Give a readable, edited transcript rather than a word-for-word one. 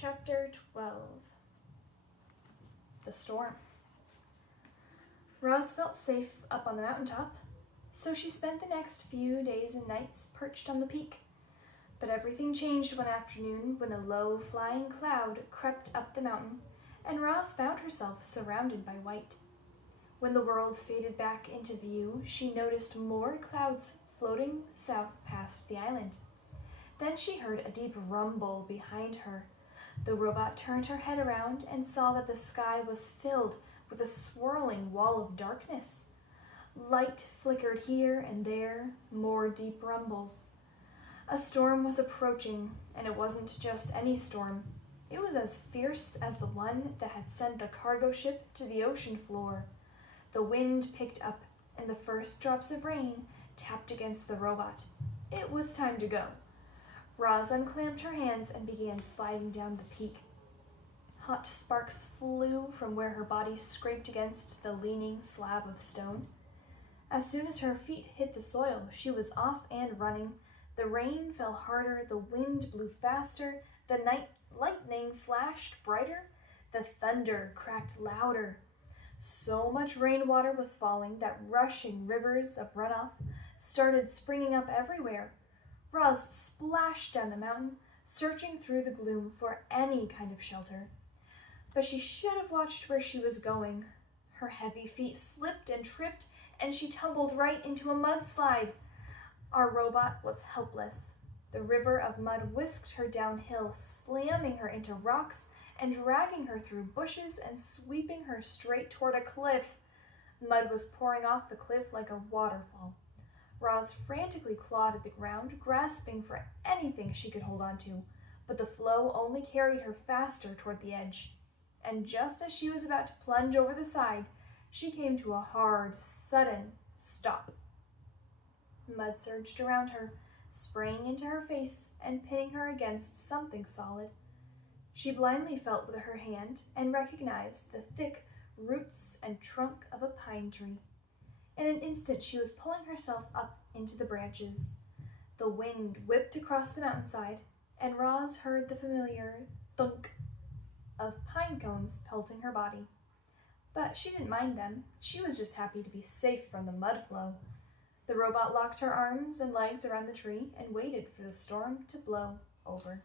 Chapter 12. The Storm. Roz felt safe up on the mountaintop, so she spent the next few days and nights perched on the peak. But everything changed one afternoon when a low flying cloud crept up the mountain, and Roz found herself surrounded by white. When the world faded back into view, she noticed more clouds floating south past the island. Then she heard a deep rumble behind her. The robot turned her head around and saw that the sky was filled with a swirling wall of darkness. Light flickered here and there, more deep rumbles. A storm was approaching, and it wasn't just any storm. It was as fierce as the one that had sent the cargo ship to the ocean floor. The wind picked up, and the first drops of rain tapped against the robot. It was time to go. Roz unclamped her hands and began sliding down the peak. Hot sparks flew from where her body scraped against the leaning slab of stone. As soon as her feet hit the soil, she was off and running. The rain fell harder, the wind blew faster, the lightning flashed brighter, the thunder cracked louder. So much rainwater was falling that rushing rivers of runoff started springing up everywhere. Roz splashed down the mountain, searching through the gloom for any kind of shelter. But she should have watched where she was going. Her heavy feet slipped and tripped, and she tumbled right into a mudslide. Our robot was helpless. The river of mud whisked her downhill, slamming her into rocks and dragging her through bushes and sweeping her straight toward a cliff. Mud was pouring off the cliff like a waterfall. Roz frantically clawed at the ground, grasping for anything she could hold on to, but the flow only carried her faster toward the edge. And just as she was about to plunge over the side, she came to a hard, sudden stop. Mud surged around her, spraying into her face and pinning her against something solid. She blindly felt with her hand and recognized the thick roots and trunk of a pine tree. In an instant, she was pulling herself up into the branches. The wind whipped across the mountainside, and Roz heard the familiar thunk of pine cones pelting her body. But she didn't mind them. She was just happy to be safe from the mud flow. The robot locked her arms and legs around the tree and waited for the storm to blow over.